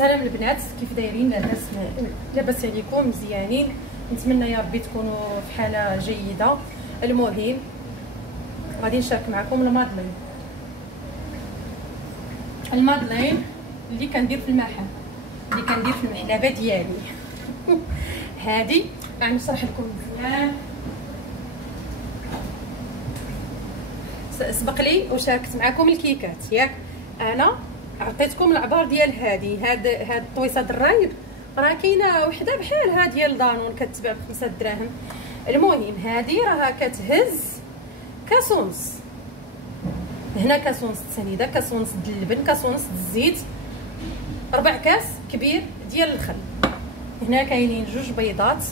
سلام البنات، كيف دايرين؟ لاباس عليكم؟ مزيانين؟ نتمنى يا ربي تكونوا في حاله جيده. المهم غادي نشارك معكم المادلين اللي كندير في المحل، اللي كندير في المحلابه ديالي. هذه غنشرح لكم مزيان. سبق لي وشاركت معكم الكيكات ياك. انا عطيتكم العبار ديال هاد الطويصه الرايب، راه كاينه وحده بحالها ديال دانون كتباع ب5 دراهم. المهم هذه راها كتهز كاس ونص، هنا كاس ونص السنيده، كاس ونص ديال اللبن، كاس ونص ديال الزيت، 4 كاس كبير ديال الخل. هنا كاينين 2 بيضات،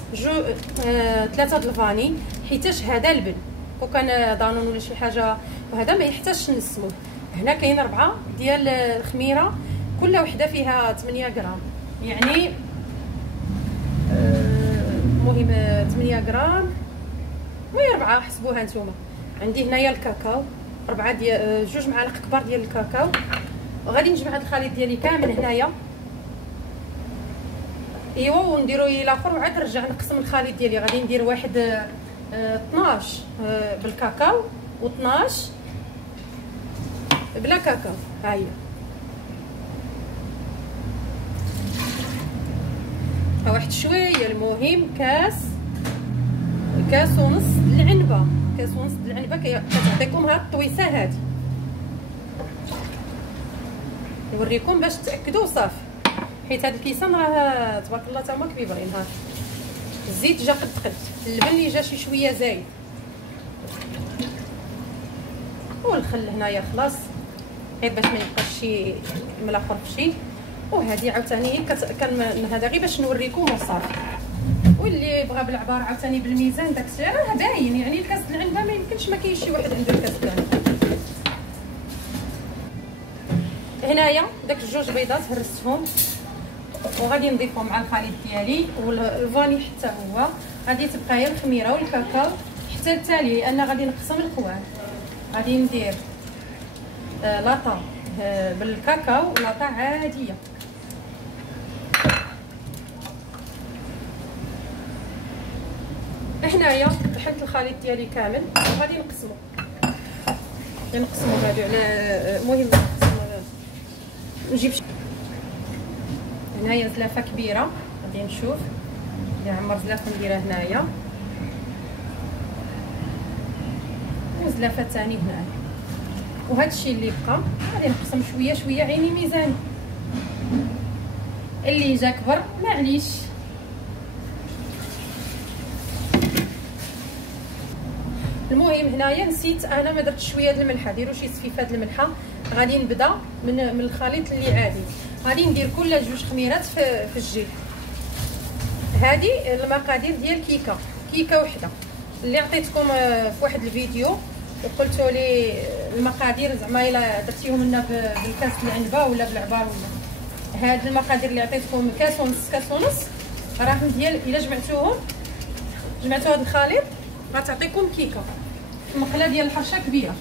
3 د الفاني، حيتاش هذا لبن كون كان دانون ولا شي حاجه وهذا ما يحتاجش نسموه. هنا كاين 4 ديال الخميره، كل وحده فيها 8 غرام، يعني المهم 8 غرام وهي 4 حسبوها نتوما. عندي هنايا الكاكاو 4 ديال 2 معالق كبار ديال الكاكاو. وغادي نجمع هذا الخليط ديالي كامل هنايا، ايوا، ونديرو الاخر وعاد نرجع نقسم الخليط ديالي. غادي ندير واحد 12 بالكاكاو و12 بلا كاكاو. ها هي واحد شويه. المهم كاس ونص العنبه، كاس ونص العنبه كتعطيكم هاد الطويسه هادي. نوريكم باش تاكدوا صافي، حيت هاد الكيسان راه تبارك الله تا هما كبيبرين. ها الزيت جا قد اللبن اللي جا شي شويه زايد، والخل هنايا خلاص غير باش ما يبقاش شي ملاحر في شي. وهذه عاوتاني هذا غير باش نوريكم وصافي. واللي بغى بالعبار عاوتاني بالميزان داكشي راه باين، يعني الكاس العنبه ما يمكنش ما كاينش شي واحد عنده الكاس العنبه. هنايا داك 2 بيضات هرستهم وغادي نضيفهم مع الخليط ديالي والفاني حتى هو. غادي تبقى هي الخميره والكاكاو حتى التالي، لان غادي نقسم القوام. غادي ندير لاطا بالكاكاو ولاطا عاديه. هنايا طحنت الخليط ديالي كامل وغادي نقسمو هادو على المهم نجيب هنايا زلافه كبيره. غادي نشوف عمر زلافه نديرها هنايا، وزلافه ثاني هنايا. وهذا الشيء اللي بقى غادي نقسم شويه شويه، عيني ميزان. اللي جا كبر معليش. المهم هنايا نسيت انا ما درتش شويه د الملحه، ديروا شي صفيفه د الملحه. غادي نبدا من الخليط اللي عادي. غادي ندير كل 2 خميرات في الجيب. هذه المقادير ديال كيكه وحده اللي عطيتكم في واحد الفيديو وقلتوا لي المقادير، زعما الا درتيهم لنا بالكاس العنبه ولا بالعبار ولا هاد المقادير اللي عطيتكم كاس ونص راه ديال الا جمعتوا هذا الخليط غتعطيكم كيكه في مقله ديال الحرشه كبيره.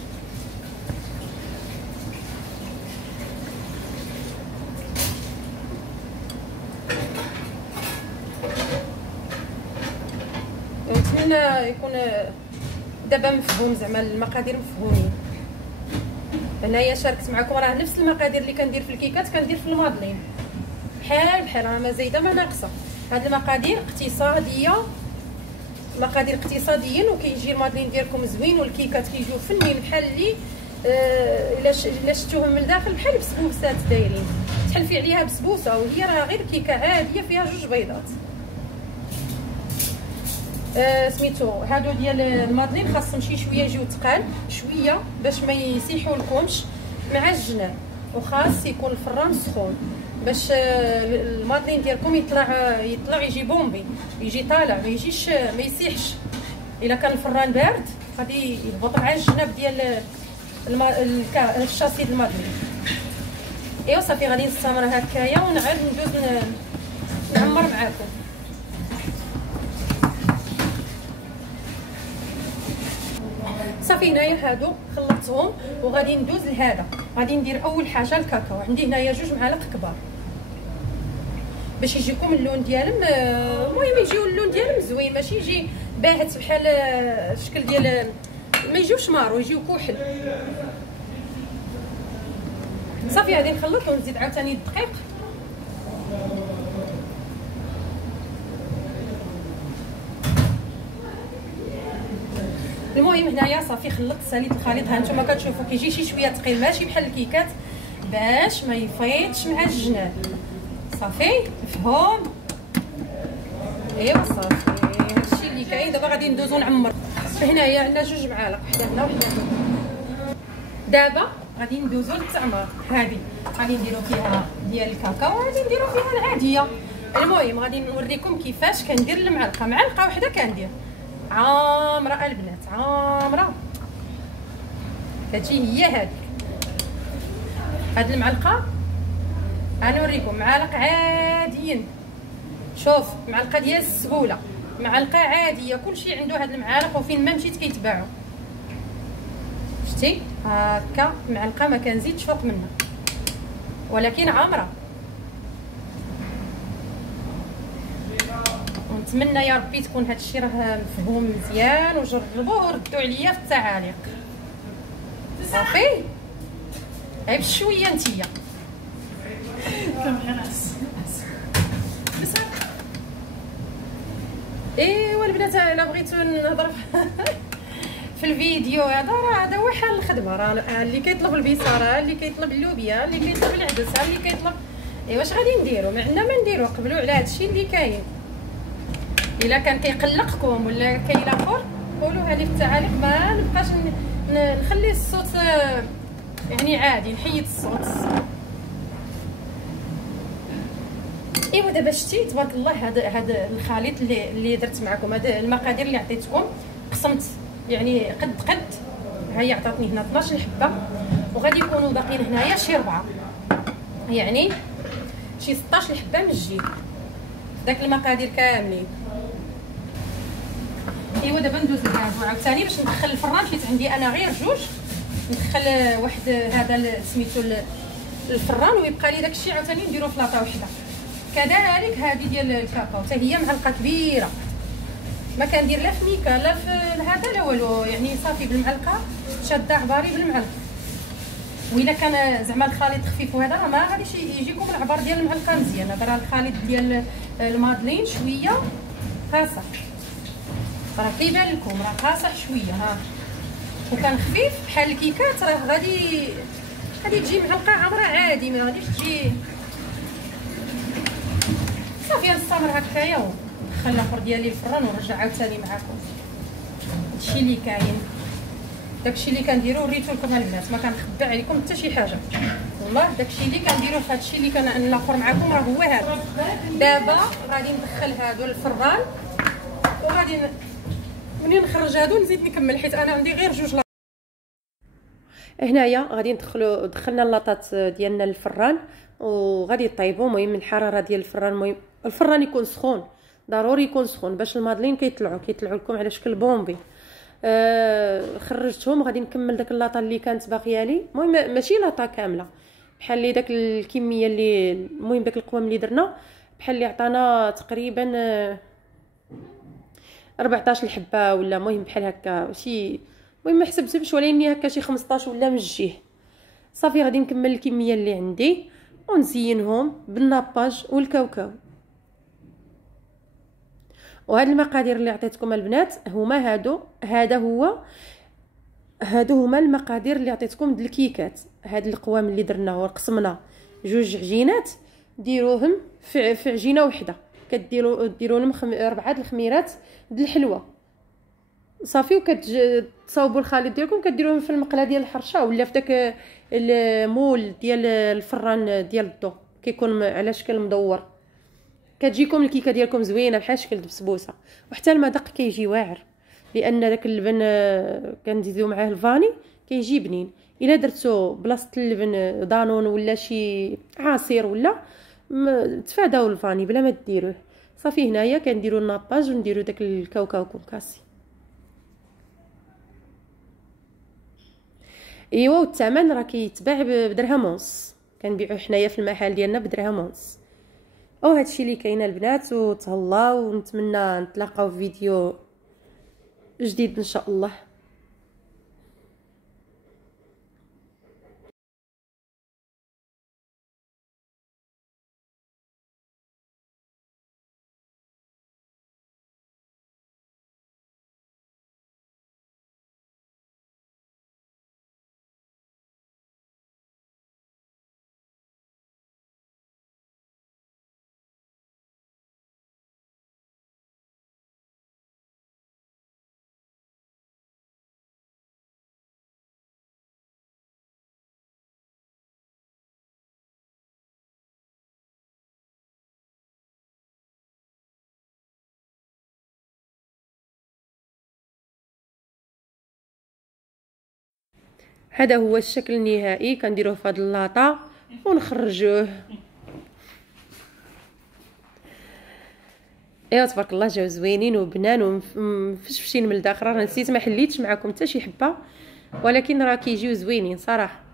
ونتمنى يكون دابا مفهوم، زعما المقادير مفهومين. هنايا شاركت معكم راه نفس المقادير اللي كندير في الكيكات كندير في المادلين، بحال راه ما زايده ما ناقصه. هاد المقادير اقتصاديه، مقادير اقتصاديين، وكيجي المادلين ديالكم زوين والكيكات كيجيو فنين بحال اللي الا شفتوهم من الداخل بحال بسبوسات دايرين، تحلفي عليها بسبوسه وهي راه غير كيكه عاديه فيها 2 بيضات. سميتو هادو ديال المادلين خاصهم شي شويه يجيو تقال شويه باش ما يسيحوا لكمش مع الجنان، وخاص يكون الفران سخون باش المادلين ديالكم يطلع يجي بومبي، يجي طالع، ما يسيحش. الا كان الفران بارد غادي يهبط مع الجناب ديال الشاسي د المادلين. ايوا صافي غادي نستمر هكايا ونعاد ندوز نعمر معاكم. صافي هنايا هادو خلطتهم وغادي ندوز لهذا. غادي ندير اول حاجه الكاكاو. عندي هنايا 2 معالق كبار باش يجيكم اللون ديالهم. المهم يجيو اللون ديالهم زوين، ماشي يجي باهت بحال الشكل ديال، ما يجيوش مارو، يجيو كحل. صافي غادي نخلط ونزيد عاوتاني الدقيق. المهم هنايا صافي خلطت ساليت الخليط. ها نتوما كتشوفوا كيجي شي شويه ثقيل، ماشي بحال الكيكات، باش ما يفيضش مع الجناب. صافي مفهوم. ايوا صافي هادشي اللي كاين. دابا غادي ندوزو نعمر. هنايا عندنا 2 معالق، وحده هنا وحده هنا. دابا غادي ندوزو للتعمار. هذه غادي نديرو فيها ديال الكاكاو، وغادي نديرو فيها العاديه. المهم غادي نوريكم كيفاش كندير المعلقه. معلقه وحده كندير عامره البنات، عامره. كتجي هي هذيك. هاد المعلقه غنوريكم معالق عاديين. شوف معلقه ديال السهوله، معلقه عاديه، كلشي عنده هاد المعالق وفين ما مشيت كيتباعوا. شتي هكا معلقه ما كنزيدش فوق منها، ولكن عامره. ونتمنى يا ربي تكون هادشي راه مفهوم مزيان، وجربوه وردوا عليا في التعاليق. صافي غير بشويه نتيا. ايوا البنات الا بغيتو نهضر في الفيديو هذا، راه هذا هو حال الخدمه. راه اللي كيطلب البصاره، اللي كيطلب اللوبيا، اللي كيطلب العدس، اللي كيطلب. ايوا واش غادي نديرو؟ ما عندنا ما نديرو، قبلوا على هادشي اللي كاين. الا كان كيقلقكم ولا كاين اخر قولوها لي في التعاليق، ما نبقاش نخلي الصوت يعني عادي، نحيد الصوت. ايوا دابا شتي تبارك الله هذا الخليط اللي درت معكم، هذا المقادير اللي عطيتكم قسمت يعني قد. ها هي عطاتني هنا 12 حبه، وغادي يكونوا باقيين هنايا شي 4، يعني شي 16 حبه من الجيب. داك المقادير كاملين. ايوا دابا ندوز لهادو عاوتاني باش ندخل الفران، حيت عندي انا غير 2. ندخل واحد هذا سميتو الفران، ويبقى لي داكشي عاوتاني نديرو في لاطه وحده. كذلك هذه ديال الكاكاو حتى هي معلقه كبيره، ما كندير لا في ميكا لا في هذا لا والو، يعني صافي بالمعلقه شاده عباري بالمعلقه. وإلا كان زعما الخليط خفيف وهذا راه ما غاديش يجيكم العبار ديال المعلقه مزيان. هذا راه الخليط ديال المادلين شويه قاصح، راه كيبان لكم راه قاصح شويه. ها وكان خفيف بحال الكيكات راه غادي تجي معلقه عامره عادي، ما غاديش تجي. صافي نستمر هكايا ونخلي الاخر ديالي الفران ونرجع عاوتاني معكم. هادشي اللي كاين، داكشي اللي كنديرو وريتو لكم البنات، ما كنخبي عليكم حتى شي حاجه والله. داكشي اللي كنديرو في هادشي اللي كنلاخر معكم راه هو هذا. دابا غادي ندخل هادو للفران، وغادي منين نخرج هادو نزيد نكمل، حيت انا عندي غير 2. هنايا غادي دخلنا اللاطات ديالنا للفران وغادي يطيبوا. المهم الحراره ديال الفران، المهم الفران يكون سخون، ضروري يكون سخون باش المادلين كيطلعوا لكم على شكل بومبي. خرجتهم، غادي نكمل داك اللاطه اللي كانت باقيه لي. المهم ماشي لاطه كامله، بحال اللي داك الكميه اللي المهم داك القوام اللي درنا بحال اللي عطانا تقريبا 14 حبه ولا المهم بحال هكا شي. المهم ما حسبتش ولكن هكا شي 15 ولا من الجهه. صافي غادي نكمل الكميه اللي عندي ونزينهم بالناباج والكاوكاو. وهاد المقادير اللي عطيتكم البنات هما هادو هما المقادير اللي عطيتكم د الكيكات. هاد القوام اللي درناه وقسمنا 2 عجينات، ديروهم في عجينه وحده، ديروا لهم 4 الخميرات د الحلوه. صافي وكتصاوبوا الخليط ديالكم، كديروهم في المقله ديال الحرشه ولا في داك المول ديال الفران ديال الضو، كيكون على شكل مدور. كتجيكم الكيكه ديالكم زوينه بحال شكل البسبوسه، وحتى المذاق كيجي واعر، لان داك اللبن كنزيدو معاه الفاني كيجي بنين. الا درتو بلاصه اللبن دانون ولا شي عصير ولا تفاداو الفاني بلا ما ديروه. صافي هنايا كنديروا الناباج ونديروا داك الكاوكاو كونكاسي. ايوا والثمن راه كيتباع بدرهم ونص، كنبيعوه حنايا في المحل ديالنا بدرهم ونص. او هادشي اللي كاينه البنات، وتهلاو ونتمنى نتلاقاو في فيديو جديد ان شاء الله. هذا هو الشكل النهائي، كنديروه في هذه اللاطه ونخرجوه. ايوا تبارك الله جاو زوينين وبنان ومفشفشين من الداخل. راه نسيت ما حليتش معكم حتى شي حبه، ولكن راه كيجيو زوينين صراحه.